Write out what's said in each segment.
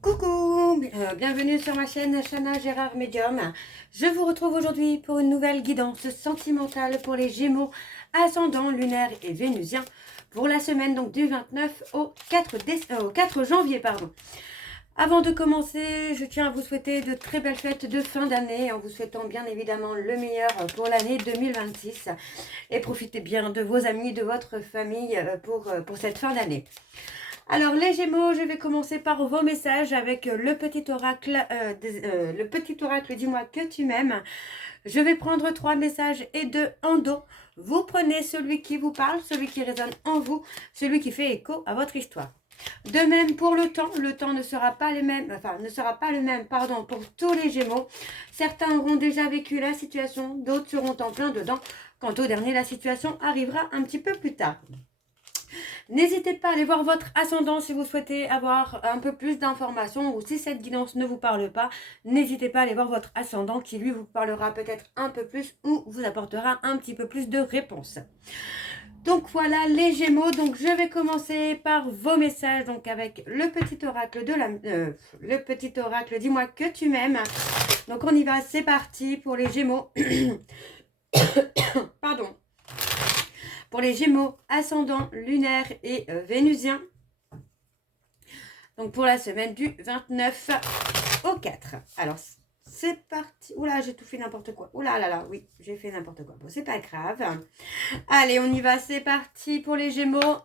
Coucou, bienvenue sur ma chaîne Chana Gérard Médium. Je vous retrouve aujourd'hui pour une nouvelle guidance sentimentale pour les Gémeaux, ascendant lunaire et vénusien pour la semaine donc du 29 au 4 janvier. Avant de commencer, je tiens à vous souhaiter de très belles fêtes de fin d'année en vous souhaitant bien évidemment le meilleur pour l'année 2026 et profitez bien de vos amis, de votre famille pour cette fin d'année. Alors les Gémeaux, je vais commencer par vos messages avec le petit oracle, dis-moi que tu m'aimes. Je vais prendre 3 messages et 2 en dos. Vous prenez celui qui vous parle, celui qui résonne en vous, celui qui fait écho à votre histoire. De même pour le temps ne sera pas le même, pour tous les Gémeaux. Certains auront déjà vécu la situation, d'autres seront en plein dedans. Quant au dernier, la situation arrivera un petit peu plus tard. N'hésitez pas à aller voir votre ascendant si vous souhaitez avoir un peu plus d'informations ou si cette guidance ne vous parle pas, n'hésitez pas à aller voir votre ascendant qui lui vous parlera peut-être un peu plus ou vous apportera un petit peu plus de réponses. Donc voilà les Gémeaux, donc je vais commencer par vos messages donc avec le petit oracle dis-moi que tu m'aimes. Donc on y va, c'est parti pour les Gémeaux. Pardon. Pour les Gémeaux, ascendant, lunaire et vénusien. Donc pour la semaine du 29 au 4. Alors c'est parti. Oula, j'ai tout fait n'importe quoi. Oula là là, oui, j'ai fait n'importe quoi. Bon, c'est pas grave. Allez, on y va, c'est parti pour les Gémeaux.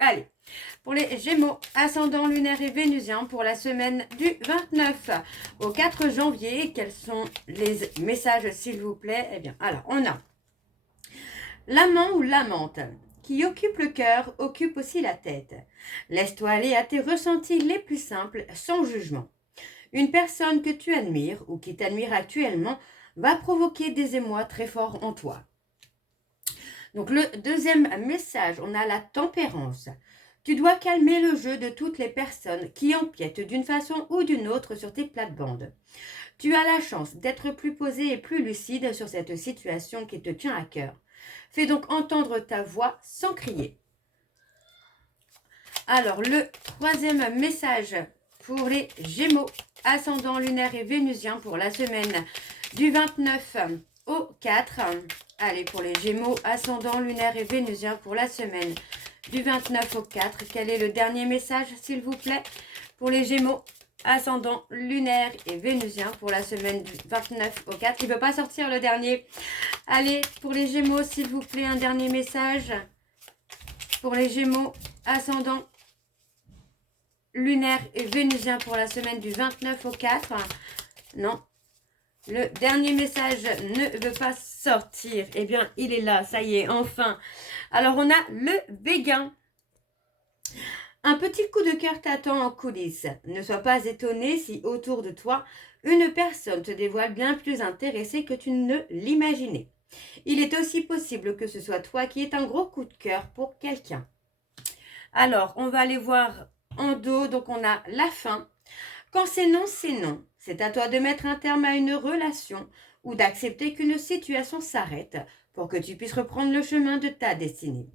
Allez, pour les Gémeaux, ascendant, lunaire et vénusien pour la semaine du 29 au 4 janvier. Quels sont les messages s'il vous plaît? Eh bien, alors on a l'amant ou l'amante qui occupe le cœur, occupe aussi la tête. Laisse-toi aller à tes ressentis les plus simples, sans jugement. Une personne que tu admires ou qui t'admire actuellement va provoquer des émois très forts en toi. Donc le deuxième message, on a la tempérance. Tu dois calmer le jeu de toutes les personnes qui empiètent d'une façon ou d'une autre sur tes plates-bandes. Tu as la chance d'être plus posé et plus lucide sur cette situation qui te tient à cœur. Fais donc entendre ta voix sans crier. Alors, le troisième message pour les Gémeaux, ascendant lunaire et vénusien pour la semaine du 29 au 4. Allez, pour les Gémeaux, ascendant lunaire et vénusien pour la semaine du 29 au 4. Quel est le dernier message, s'il vous plaît, pour les Gémeaux, ascendant lunaire et vénusien pour la semaine du 29 au 4. Il ne peut pas sortir le dernier. Allez, pour les Gémeaux, s'il vous plaît, un dernier message. Pour les Gémeaux, ascendant lunaire et vénusien pour la semaine du 29 au 4. Non. Le dernier message ne veut pas sortir. Eh bien, il est là. Ça y est, enfin. Alors, on a le Béguin. Un petit coup de cœur t'attend en coulisses. Ne sois pas étonné si autour de toi, une personne te dévoile bien plus intéressée que tu ne l'imaginais. Il est aussi possible que ce soit toi qui aies un gros coup de cœur pour quelqu'un. Alors, on va aller voir en dos. Donc, on a la fin. Quand c'est non, c'est non. C'est à toi de mettre un terme à une relation ou d'accepter qu'une situation s'arrête pour que tu puisses reprendre le chemin de ta destinée.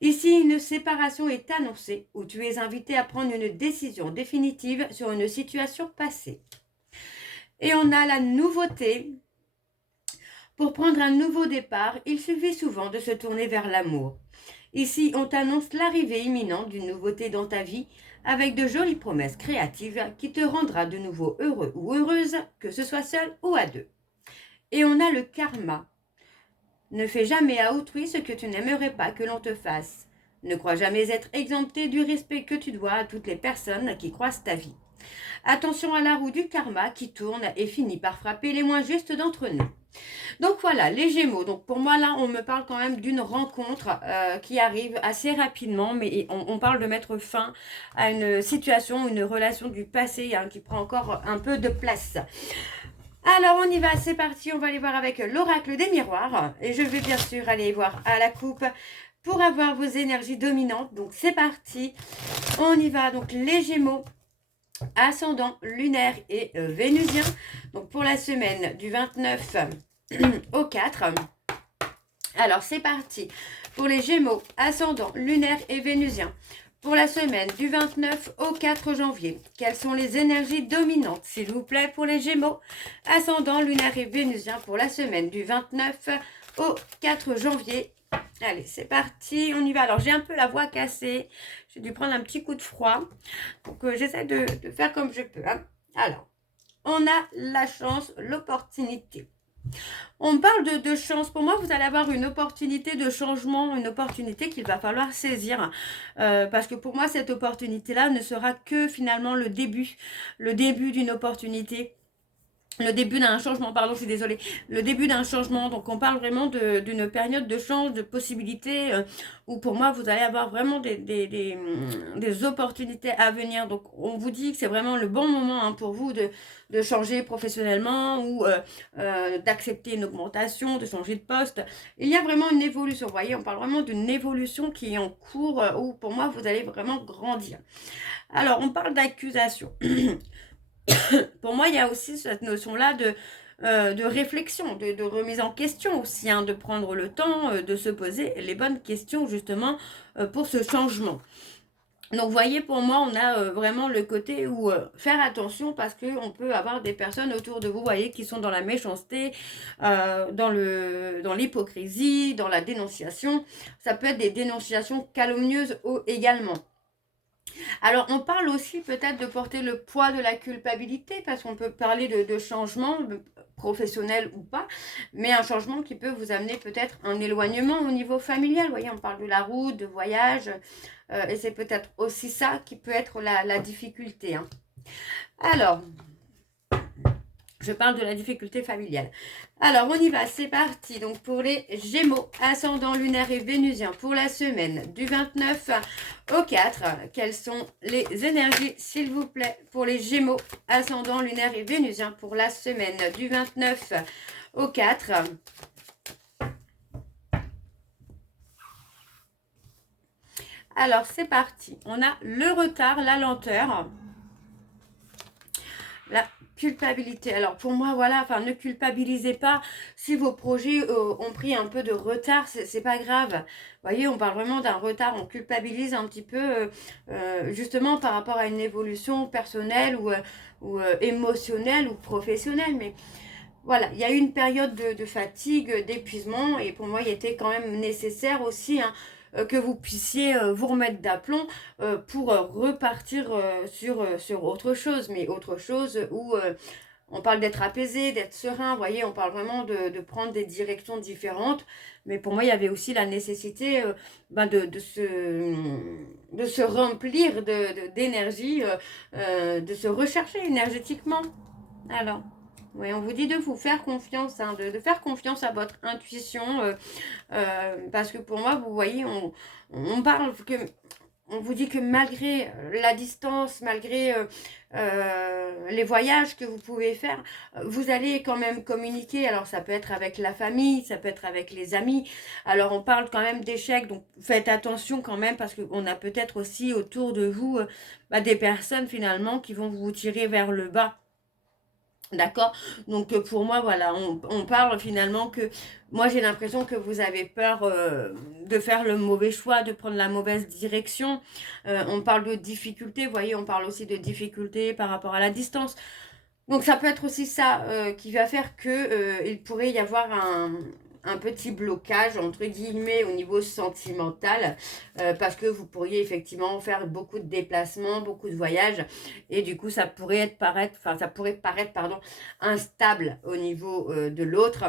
Ici, une séparation est annoncée où tu es invité à prendre une décision définitive sur une situation passée. Et on a la nouveauté. Pour prendre un nouveau départ, il suffit souvent de se tourner vers l'amour. Ici, on t'annonce l'arrivée imminente d'une nouveauté dans ta vie avec de jolies promesses créatives qui te rendra de nouveau heureux ou heureuse, que ce soit seul ou à deux. Et on a le karma. Ne fais jamais à autrui ce que tu n'aimerais pas que l'on te fasse. Ne crois jamais être exempté du respect que tu dois à toutes les personnes qui croisent ta vie. Attention à la roue du karma qui tourne et finit par frapper les moins justes d'entre nous. Donc voilà, les Gémeaux. Donc pour moi là, on me parle quand même d'une rencontre qui arrive assez rapidement, mais on parle de mettre fin à une situation, une relation du passé qui prend encore un peu de place. Alors on y va, c'est parti, on va aller voir avec l'oracle des miroirs. Et je vais bien sûr aller voir à la coupe pour avoir vos énergies dominantes. Donc c'est parti, on y va. Donc les Gémeaux, ascendant lunaire et vénusien. Donc pour la semaine du 29 au 4. Alors c'est parti pour les Gémeaux, ascendant lunaire et vénusien Pour la semaine du 29 au 4 janvier, quelles sont les énergies dominantes, s'il vous plaît, pour les Gémeaux, ascendant lunaire et vénusien pour la semaine du 29 au 4 janvier. Allez, c'est parti, on y va. Alors, j'ai un peu la voix cassée, j'ai dû prendre un petit coup de froid, donc j'essaie de faire comme je peux. Hein. Alors, on a la chance, l'opportunité. On parle de chance. Pour moi, vous allez avoir une opportunité de changement, une opportunité qu'il va falloir saisir. Parce que pour moi, cette opportunité-là ne sera que finalement le début d'une opportunité. Le début d'un changement, pardon, je suis désolée. Le début d'un changement, donc on parle vraiment d'une période de chance, de possibilités, où pour moi, vous allez avoir vraiment des opportunités à venir. Donc on vous dit que c'est vraiment le bon moment hein, pour vous de changer professionnellement ou d'accepter une augmentation, de changer de poste. Il y a vraiment une évolution, vous voyez, on parle vraiment d'une évolution qui est en cours, où pour moi, vous allez vraiment grandir. Alors, on parle d'accusation. Pour moi, il y a aussi cette notion-là de réflexion, de remise en question aussi, hein, de prendre le temps de se poser les bonnes questions justement pour ce changement. Donc, vous voyez, pour moi, on a vraiment le côté où faire attention parce qu'on peut avoir des personnes autour de vous, vous voyez, qui sont dans la méchanceté, dans l'hypocrisie, dans la dénonciation. Ça peut être des dénonciations calomnieuses également. Alors, on parle aussi peut-être de porter le poids de la culpabilité, parce qu'on peut parler de changement, professionnel ou pas, mais un changement qui peut vous amener peut-être un éloignement au niveau familial. Vous voyez, on parle de la route, de voyage, et c'est peut-être aussi ça qui peut être la difficulté. Hein. Alors, je parle de la difficulté familiale. Alors, on y va, c'est parti. Donc, pour les Gémeaux, ascendant lunaire et vénusien, pour la semaine du 29 au 4, quelles sont les énergies, s'il vous plaît, pour les Gémeaux, ascendant lunaire et vénusien, pour la semaine du 29 au 4. Alors, c'est parti. On a le retard, la lenteur, la culpabilité. Alors pour moi, voilà, enfin ne culpabilisez pas si vos projets ont pris un peu de retard, c'est pas grave. Vous voyez, on parle vraiment d'un retard, on culpabilise un petit peu justement par rapport à une évolution personnelle ou émotionnelle ou professionnelle. Mais voilà, il y a eu une période de fatigue, d'épuisement et pour moi, il était quand même nécessaire aussi hein, que vous puissiez vous remettre d'aplomb pour repartir sur autre chose, mais autre chose où on parle d'être apaisé, d'être serein, vous voyez, on parle vraiment de prendre des directions différentes, mais pour moi, il y avait aussi la nécessité de se remplir d'énergie, de se rechercher énergétiquement. Alors, oui, on vous dit de vous faire confiance, hein, de faire confiance à votre intuition, parce que pour moi, vous voyez, on parle que, on vous dit que malgré la distance, malgré les voyages que vous pouvez faire, vous allez quand même communiquer. Alors ça peut être avec la famille, ça peut être avec les amis. Alors on parle quand même d'échecs, donc faites attention quand même parce qu'on a peut-être aussi autour de vous des personnes finalement qui vont vous tirer vers le bas. D'accord. Donc pour moi, voilà, on parle finalement que moi j'ai l'impression que vous avez peur de faire le mauvais choix, de prendre la mauvaise direction. On parle de difficultés, vous voyez, on parle aussi de difficultés par rapport à la distance. Donc ça peut être aussi ça qui va faire que il pourrait y avoir un petit blocage entre guillemets au niveau sentimental parce que vous pourriez effectivement faire beaucoup de déplacements, beaucoup de voyages et du coup ça pourrait paraître pardon instable au niveau de l'autre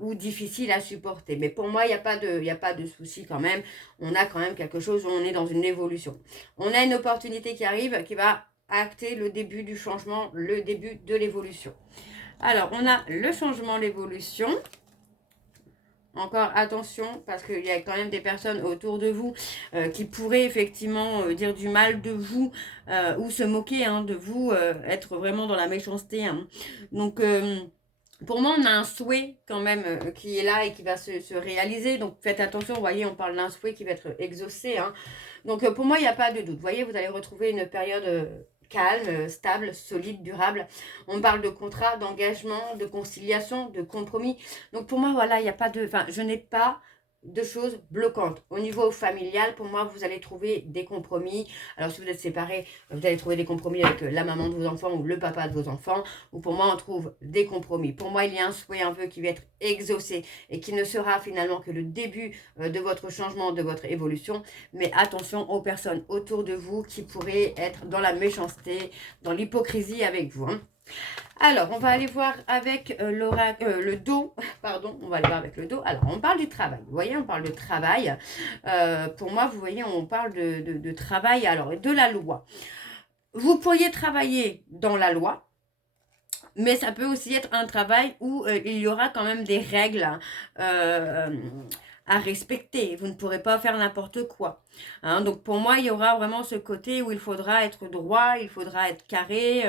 ou difficile à supporter. Mais pour moi il n'y a pas de souci quand même. On a quand même quelque chose où on est dans une évolution. On a une opportunité qui arrive qui va acter le début du changement, le début de l'évolution. Alors, on a le changement, l'évolution. Encore attention, parce qu'il y a quand même des personnes autour de vous qui pourraient effectivement dire du mal de vous ou se moquer hein, de vous, être vraiment dans la méchanceté. Hein. Donc, pour moi, on a un souhait quand même qui est là et qui va se réaliser. Donc, faites attention, vous voyez, on parle d'un souhait qui va être exaucé. Hein. Donc, pour moi, il n'y a pas de doute. Vous voyez, vous allez retrouver une période calme, stable, solide, durable. On parle de contrat, d'engagement, de conciliation, de compromis. Donc, pour moi, voilà, il n'y a pas de... Enfin, je n'ai pas de choses bloquantes. Au niveau familial, pour moi, vous allez trouver des compromis. Alors, si vous êtes séparés, vous allez trouver des compromis avec la maman de vos enfants ou le papa de vos enfants. Ou pour moi, on trouve des compromis. Pour moi, il y a un souhait, un vœu qui va être exaucé et qui ne sera finalement que le début de votre changement, de votre évolution. Mais attention aux personnes autour de vous qui pourraient être dans la méchanceté, dans l'hypocrisie avec vous. Hein. Alors, on va aller voir avec le dos, pardon, on va aller voir avec le dos. Alors, on parle du travail, vous voyez, on parle de travail. Pour moi, vous voyez, on parle de travail, alors, de la loi. Vous pourriez travailler dans la loi, mais ça peut aussi être un travail où il y aura quand même des règles à respecter. Vous ne pourrez pas faire n'importe quoi. Hein. Donc pour moi, il y aura vraiment ce côté où il faudra être droit, il faudra être carré,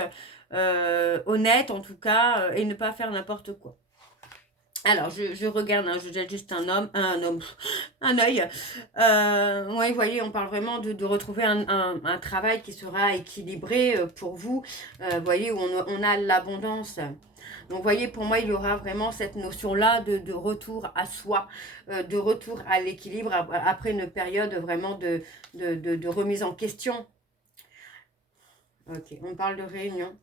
honnête en tout cas, et ne pas faire n'importe quoi. Alors, je regarde, hein, je jette juste un œil. Ouais, vous voyez, on parle vraiment de retrouver un travail qui sera équilibré pour vous. Vous voyez, où on a l'abondance. Donc, vous voyez, pour moi, il y aura vraiment cette notion-là de retour à soi, de retour à l'équilibre après une période vraiment de remise en question. Ok, on parle de réunion.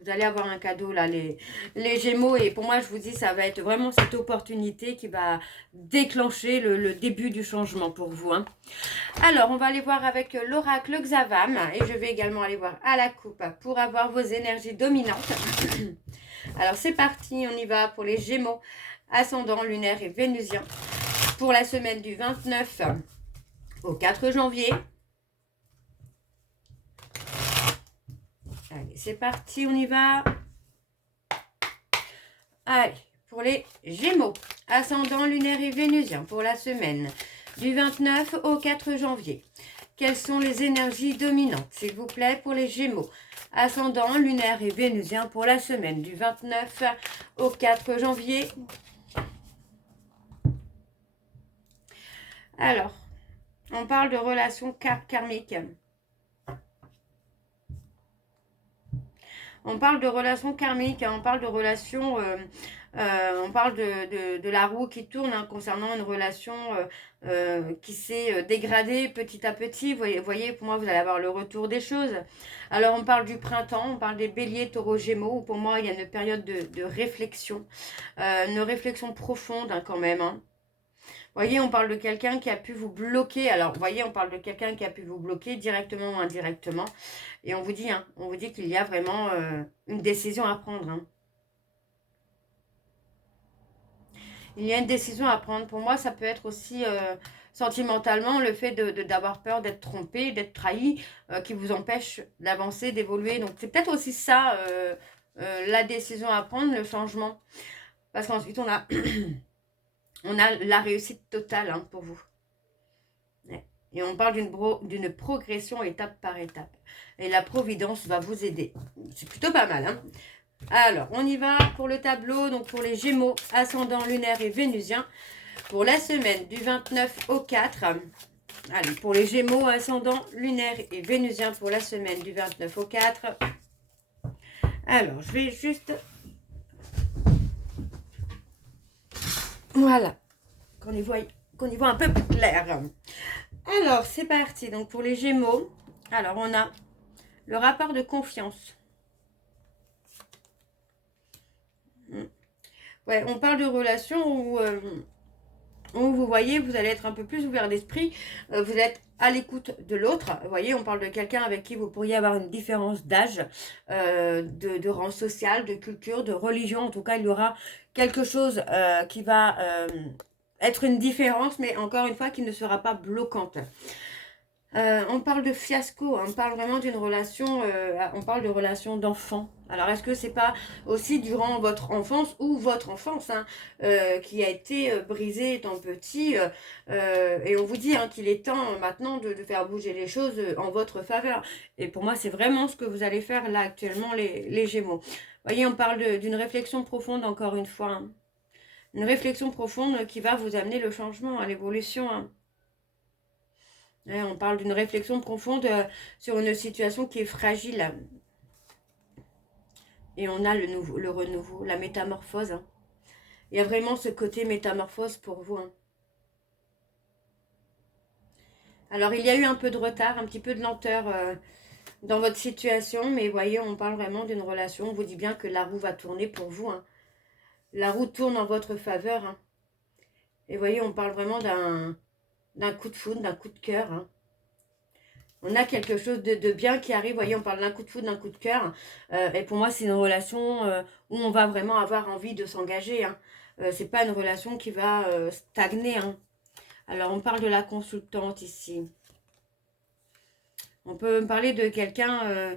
Vous allez avoir un cadeau là, les Gémeaux. Et pour moi, je vous dis, ça va être vraiment cette opportunité qui va déclencher le début du changement pour vous. Hein. Alors, on va aller voir avec l'oracle Xavam. Et je vais également aller voir à la coupe pour avoir vos énergies dominantes. Alors, c'est parti. On y va pour les Gémeaux, ascendant, lunaire et vénusien. Pour la semaine du 29 au 4 janvier. Allez, c'est parti, on y va. Allez, pour les Gémeaux, ascendant, lunaire et vénusien pour la semaine du 29 au 4 janvier. Quelles sont les énergies dominantes, s'il vous plaît, pour les Gémeaux, ascendant, lunaire et vénusien pour la semaine du 29 au 4 janvier. Alors, on parle de relations karmiques. On parle de relations karmiques, hein, on parle de relations, on parle de la roue qui tourne hein, concernant une relation qui s'est dégradée petit à petit. Vous voyez, pour moi, vous allez avoir le retour des choses. Alors, on parle du printemps, on parle des béliers, taureaux, gémeaux, où pour moi, il y a une période de réflexion, une réflexion profonde hein, quand même. Hein. Vous voyez, on parle de quelqu'un qui a pu vous bloquer. Alors, vous voyez, on parle de quelqu'un qui a pu vous bloquer directement ou indirectement. Et on vous dit qu'il y a vraiment une décision à prendre. Hein. Il y a une décision à prendre. Pour moi, ça peut être aussi sentimentalement le fait d'avoir peur d'être trompé, d'être trahi, qui vous empêche d'avancer, d'évoluer. Donc, c'est peut-être aussi ça, la décision à prendre, le changement. Parce qu'ensuite, on a... On a la réussite totale hein, pour vous. Et on parle d'une progression étape par étape. Et la providence va vous aider. C'est plutôt pas mal. Hein. Alors, on y va pour le tableau. Donc, pour les Gémeaux, ascendant, lunaire et vénusien. Pour la semaine du 29 au 4. Allez, pour les Gémeaux, ascendant, lunaire et vénusien. Pour la semaine du 29 au 4. Alors, je vais juste... Voilà, qu'on y voit un peu plus clair. Alors, c'est parti. Donc, pour les Gémeaux, alors on a le rapport de confiance. Ouais, on parle de relations où vous voyez, vous allez être un peu plus ouvert d'esprit. Vous êtes à l'écoute de l'autre. Vous voyez, on parle de quelqu'un avec qui vous pourriez avoir une différence d'âge, de rang social, de culture, de religion. En tout cas, il y aura quelque chose qui va être une différence, mais encore une fois, qui ne sera pas bloquante. On parle de fiasco, on parle vraiment d'une relation, on parle de relation d'enfant. Alors, est-ce que c'est pas aussi durant votre enfance ou votre enfance hein, qui a été brisée étant petit et on vous dit hein, qu'il est temps maintenant de faire bouger les choses en votre faveur. Et pour moi, c'est vraiment ce que vous allez faire là actuellement, les Gémeaux. Vous voyez, on parle d'une réflexion profonde encore une fois. Hein. Une réflexion profonde qui va vous amener le changement, à l'évolution. Hein. On parle d'une réflexion profonde sur une situation qui est fragile. Et on a le renouveau, la métamorphose. Hein. Il y a vraiment ce côté métamorphose pour vous. Hein. Alors, il y a eu un peu de retard, un petit peu de lenteur dans votre situation, mais voyez, on parle vraiment d'une relation. On vous dit bien que la roue va tourner pour vous, hein. La roue tourne en votre faveur, hein. Et voyez, on parle vraiment d'un coup de foudre, d'un coup de cœur, hein. On a quelque chose de bien qui arrive. Vous voyez, on parle d'un coup de foudre, d'un coup de cœur. Et pour moi, c'est une relation où on va vraiment avoir envie de s'engager, hein. C'est pas une relation qui va stagner, hein. Alors, on parle de la consultante ici. On peut me parler de quelqu'un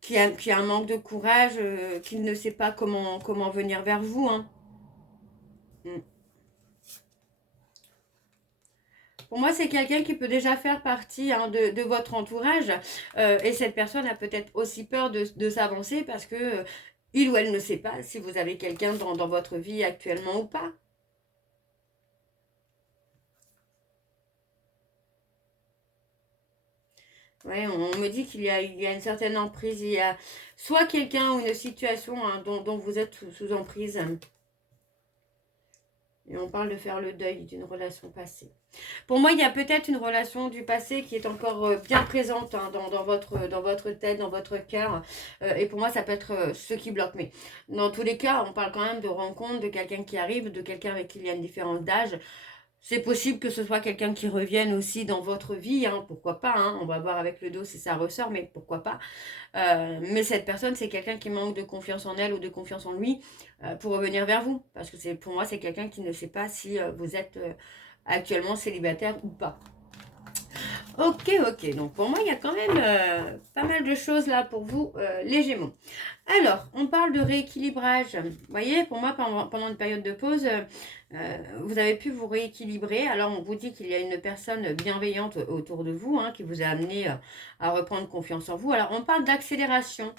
qui a un manque de courage, qui ne sait pas comment venir vers vous, hein. Mm. Pour moi, c'est quelqu'un qui peut déjà faire partie, hein, de votre entourage. Et cette personne a peut-être aussi peur de s'avancer parce que il ou elle ne sait pas si vous avez quelqu'un dans votre vie actuellement ou pas. Ouais, on me dit il y a une certaine emprise. Il y a soit quelqu'un ou une situation, hein, dont vous êtes sous emprise. Et on parle de faire le deuil d'une relation passée. Pour moi, il y a peut-être une relation du passé qui est encore bien présente, hein, dans votre tête, dans votre cœur. Et pour moi, ça peut être ce qui bloque. Mais dans tous les cas, on parle quand même de rencontre, de quelqu'un qui arrive, de quelqu'un avec qui il y a une différence d'âge. C'est possible que ce soit quelqu'un qui revienne aussi dans votre vie, hein, pourquoi pas, hein, on va voir avec le dos si ça ressort, mais pourquoi pas. Mais cette personne, c'est quelqu'un qui manque de confiance en elle ou de confiance en lui pour revenir vers vous. Parce que pour moi, c'est quelqu'un qui ne sait pas si vous êtes actuellement célibataire ou pas. Ok, ok. Donc pour moi, il y a quand même pas mal de choses là pour vous, les Gémeaux. Alors, on parle de rééquilibrage. Vous voyez, pour moi, pendant une période de pause, vous avez pu vous rééquilibrer. Alors, on vous dit qu'il y a une personne bienveillante autour de vous, hein, qui vous a amené à reprendre confiance en vous. Alors, on parle d'accélération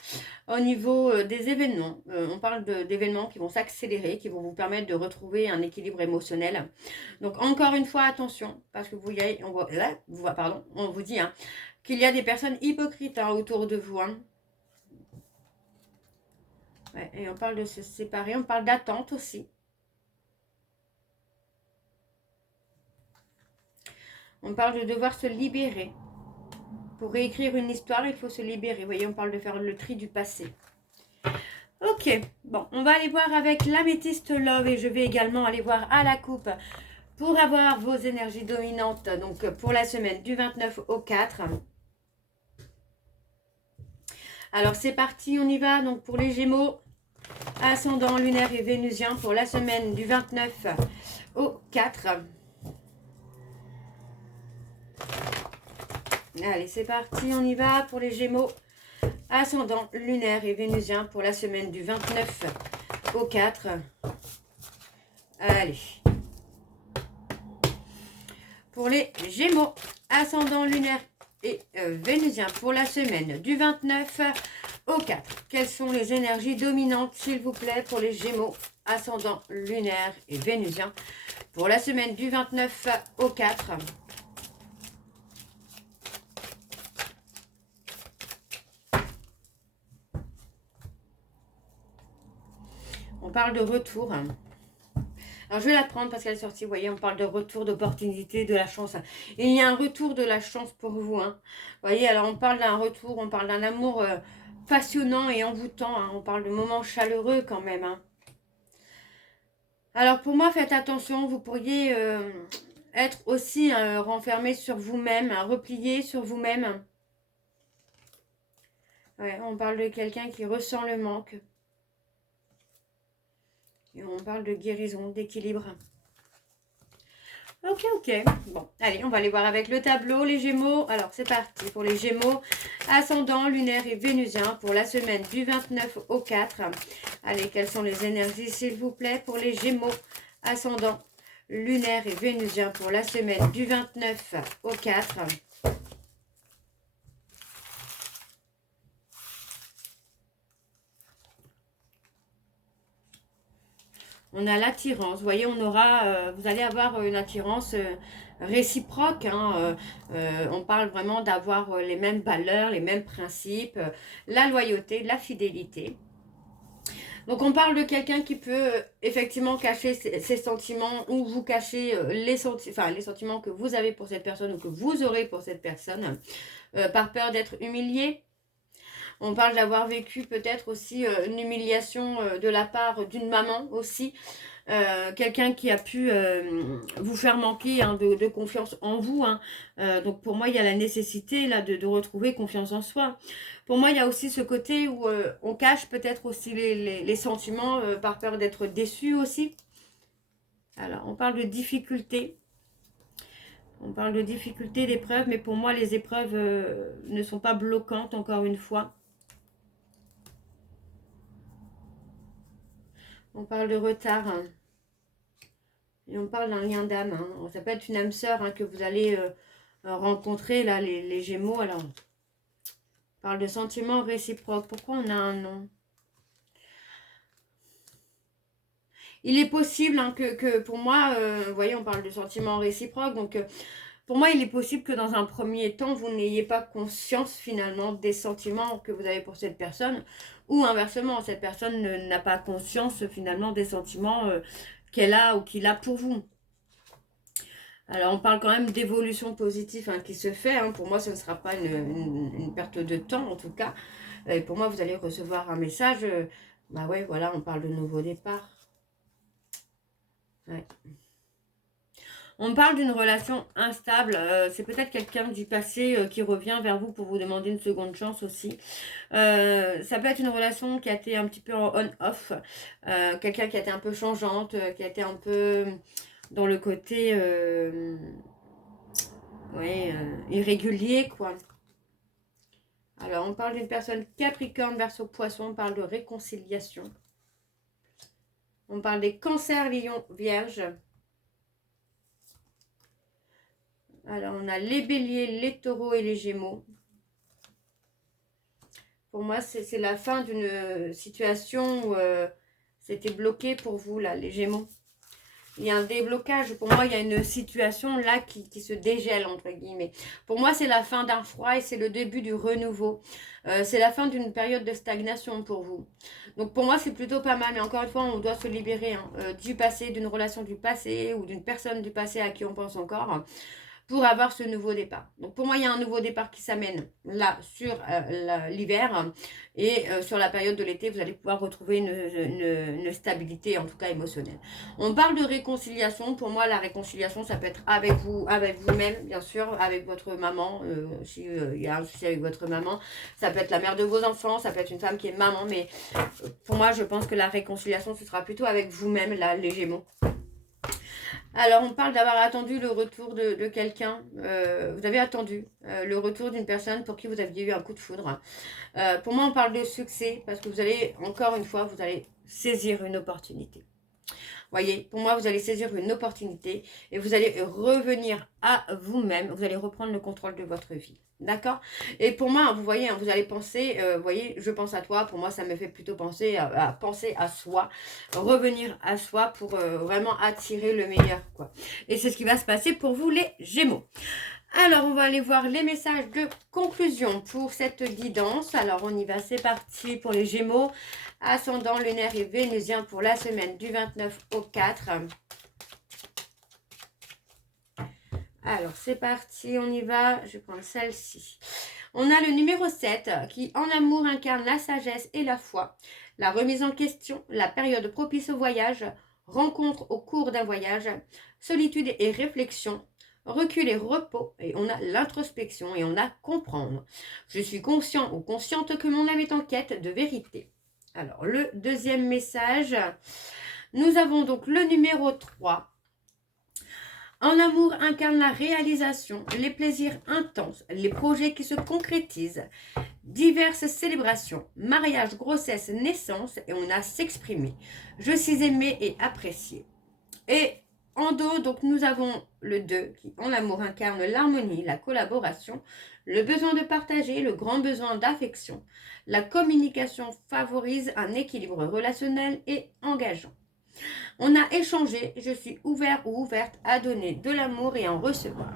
au niveau des événements. On parle d'événements qui vont s'accélérer, qui vont vous permettre de retrouver un équilibre émotionnel. Donc, encore une fois, attention, parce que on vous dit, hein, qu'il y a des personnes hypocrites, hein, autour de vous, hein. Ouais, et on parle de se séparer, on parle d'attente aussi. On parle de devoir se libérer. Pour réécrire une histoire, il faut se libérer. Vous voyez, on parle de faire le tri du passé. Ok, bon, on va aller voir avec l'améthyste love et je vais également aller voir à la coupe pour avoir vos énergies dominantes, donc pour la semaine du 29 au 4. Alors c'est parti, on y va. Donc pour les Gémeaux, ascendant lunaire et vénusien pour la semaine du 29 au 4. Allez, c'est parti, on y va pour les Gémeaux, ascendant lunaire et vénusien pour la semaine du 29 au 4. Allez. Pour les Gémeaux, ascendant lunaire et vénusien pour la semaine du 29 au 4. Quelles sont les énergies dominantes, s'il vous plaît, pour les Gémeaux, ascendant lunaire et vénusien pour la semaine du 29 au 4. On parle de retour. Alors, je vais la prendre parce qu'elle est sortie. Vous voyez, on parle de retour, d'opportunité, de la chance. Et il y a un retour de la chance pour vous, hein. Vous voyez, alors on parle d'un retour, on parle d'un amour passionnant et envoûtant, hein. On parle de moments chaleureux quand même, hein. Alors, pour moi, faites attention. Vous pourriez être aussi renfermé sur vous-même, replié sur vous-même. Ouais, on parle de quelqu'un qui ressent le manque. Et on parle de guérison, d'équilibre. Ok, ok. Bon, allez, on va aller voir avec le tableau, les Gémeaux. Alors, c'est parti pour les Gémeaux, ascendant, lunaire et vénusien pour la semaine du 29 au 4. Allez, quelles sont les énergies, s'il vous plaît, pour les Gémeaux, ascendant, lunaire et vénusien pour la semaine du 29 au 4. On a l'attirance. Vous voyez, vous allez avoir une attirance réciproque, hein. On parle vraiment d'avoir les mêmes valeurs, les mêmes principes, la loyauté, la fidélité. Donc on parle de quelqu'un qui peut effectivement cacher ses sentiments ou vous cacher les sentiments que vous avez pour cette personne ou que vous aurez pour cette personne par peur d'être humilié. On parle d'avoir vécu peut-être aussi une humiliation de la part d'une maman aussi. Quelqu'un qui a pu vous faire manquer hein, de confiance en vous. Hein. Donc pour moi, il y a la nécessité là de retrouver confiance en soi. Pour moi, il y a aussi ce côté où on cache peut-être aussi les sentiments par peur d'être déçu aussi. Alors, on parle de difficultés. On parle de difficultés, d'épreuves, mais pour moi, les épreuves ne sont pas bloquantes, encore une fois. On parle de retard. Hein. Et on parle d'un lien d'âme. Hein. Ça peut être une âme sœur hein, que vous allez rencontrer, là, les Gémeaux. Alors, on parle de sentiments réciproques. Pourquoi on a un nom? Il est possible hein, que pour moi, vous voyez, on parle de sentiments réciproques. Donc, pour moi, il est possible que dans un premier temps, vous n'ayez pas conscience finalement des sentiments que vous avez pour cette personne. Ou inversement, cette personne n'a pas conscience finalement des sentiments qu'elle a ou qu'il a pour vous. Alors, on parle quand même d'évolution positive hein, qui se fait. Hein. Pour moi, ce ne sera pas une perte de temps, en tout cas. Et pour moi, vous allez recevoir un message. Bah ouais, voilà, on parle de nouveau départ. Ouais. On parle d'une relation instable. C'est peut-être quelqu'un du passé qui revient vers vous pour vous demander une seconde chance aussi. Ça peut être une relation qui a été un petit peu en on-off. Quelqu'un qui a été un peu changeante, qui a été un peu dans le côté irrégulier, quoi. Alors, on parle d'une personne Capricorne, Verseau, Poisson. On parle de réconciliation. On parle des Cancers, Lion, Vierge. Alors, on a les Béliers, les Taureaux et les Gémeaux. Pour moi, c'est la fin d'une situation où c'était bloqué pour vous, là, les Gémeaux. Il y a un déblocage. Pour moi, il y a une situation là qui se dégèle, entre guillemets. Pour moi, c'est la fin d'un froid et c'est le début du renouveau. C'est la fin d'une période de stagnation pour vous. Donc, pour moi, c'est plutôt pas mal. Mais encore une fois, on doit se libérer hein, du passé, d'une relation du passé ou d'une personne du passé à qui on pense encore pour avoir ce nouveau départ. Donc pour moi, il y a un nouveau départ qui s'amène là sur l'hiver et sur la période de l'été, vous allez pouvoir retrouver une stabilité, en tout cas émotionnelle. On parle de réconciliation. Pour moi, la réconciliation, ça peut être avec vous, avec vous-même, bien sûr, avec votre maman, si il y a un souci avec votre maman. Ça peut être la mère de vos enfants, ça peut être une femme qui est maman, mais pour moi, je pense que la réconciliation, ce sera plutôt avec vous-même, là, les Gémeaux. Alors, on parle d'avoir attendu le retour de quelqu'un. Vous avez attendu le retour d'une personne pour qui vous aviez eu un coup de foudre. Pour moi, on parle de succès parce que vous allez, encore une fois, vous allez saisir une opportunité. Voyez, pour moi, vous allez saisir une opportunité et vous allez revenir à vous-même. Vous allez reprendre le contrôle de votre vie. D'accord? Et pour moi, vous voyez, vous allez penser, vous voyez, je pense à toi. Pour moi, ça me fait plutôt penser à penser à soi. Revenir à soi pour vraiment attirer le meilleur, quoi. Et c'est ce qui va se passer pour vous, les Gémeaux. Alors, on va aller voir les messages de conclusion pour cette guidance. Alors, on y va, c'est parti pour les Gémeaux. Ascendant lunaire et vénusien pour la semaine du 29 au 4. Alors, c'est parti, on y va. Je vais prendre celle-ci. On a le numéro 7 qui, en amour, incarne la sagesse et la foi, la remise en question, la période propice au voyage, rencontre au cours d'un voyage, solitude et réflexion, recul et repos, et on a l'introspection et on a comprendre. Je suis conscient ou consciente que mon âme est en quête de vérité. Alors, le deuxième message, nous avons donc le numéro 3. En amour incarne la réalisation, les plaisirs intenses, les projets qui se concrétisent, diverses célébrations, mariage, grossesse, naissance, et on a s'exprimer. Je suis aimé et apprécié. Et en dos, donc nous avons le 2 qui, en amour, incarne l'harmonie, la collaboration, le besoin de partager, le grand besoin d'affection. La communication favorise un équilibre relationnel et engageant. On a échangé, je suis ouvert ou ouverte à donner de l'amour et en recevoir.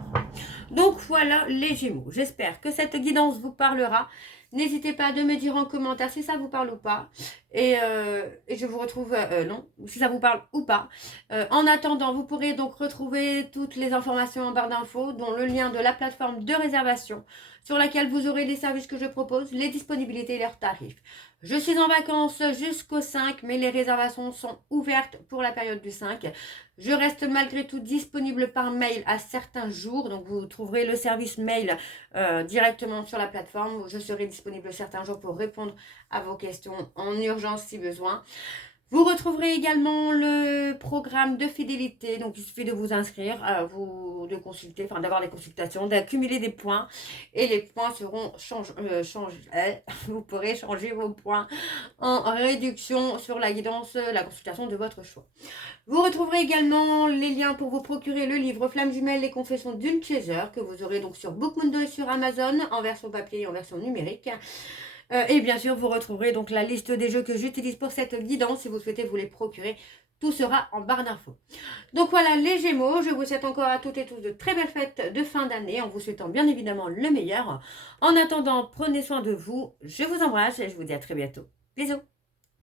Donc voilà les Gémeaux. J'espère que cette guidance vous parlera. N'hésitez pas de me dire en commentaire si ça vous parle ou pas. Et je vous retrouve, non, si ça vous parle ou pas. En attendant, vous pourrez donc retrouver toutes les informations en barre d'infos, dont le lien de la plateforme de réservation sur laquelle vous aurez les services que je propose, les disponibilités et leurs tarifs. Je suis en vacances jusqu'au 5, mais les réservations sont ouvertes pour la période du 5. Je reste malgré tout disponible par mail à certains jours, donc vous trouverez le service mail directement sur la plateforme. Je serai disponible certains jours pour répondre à vos questions en urgence si besoin. Vous retrouverez également le programme de fidélité. Donc, il suffit de vous inscrire, de consulter, enfin d'avoir des consultations, d'accumuler des points. Et les points seront vous pourrez changer vos points en réduction sur la guidance, la consultation de votre choix. Vous retrouverez également les liens pour vous procurer le livre Flamme Jumelle, les confessions d'une chaser, que vous aurez donc sur Bookmundo et sur Amazon, en version papier et en version numérique. Et bien sûr, vous retrouverez donc la liste des jeux que j'utilise pour cette guidance. Si vous souhaitez vous les procurer, tout sera en barre d'infos. Donc voilà les Gémeaux, je vous souhaite encore à toutes et tous de très belles fêtes de fin d'année, en vous souhaitant bien évidemment le meilleur. En attendant, prenez soin de vous, je vous embrasse et je vous dis à très bientôt. Bisous.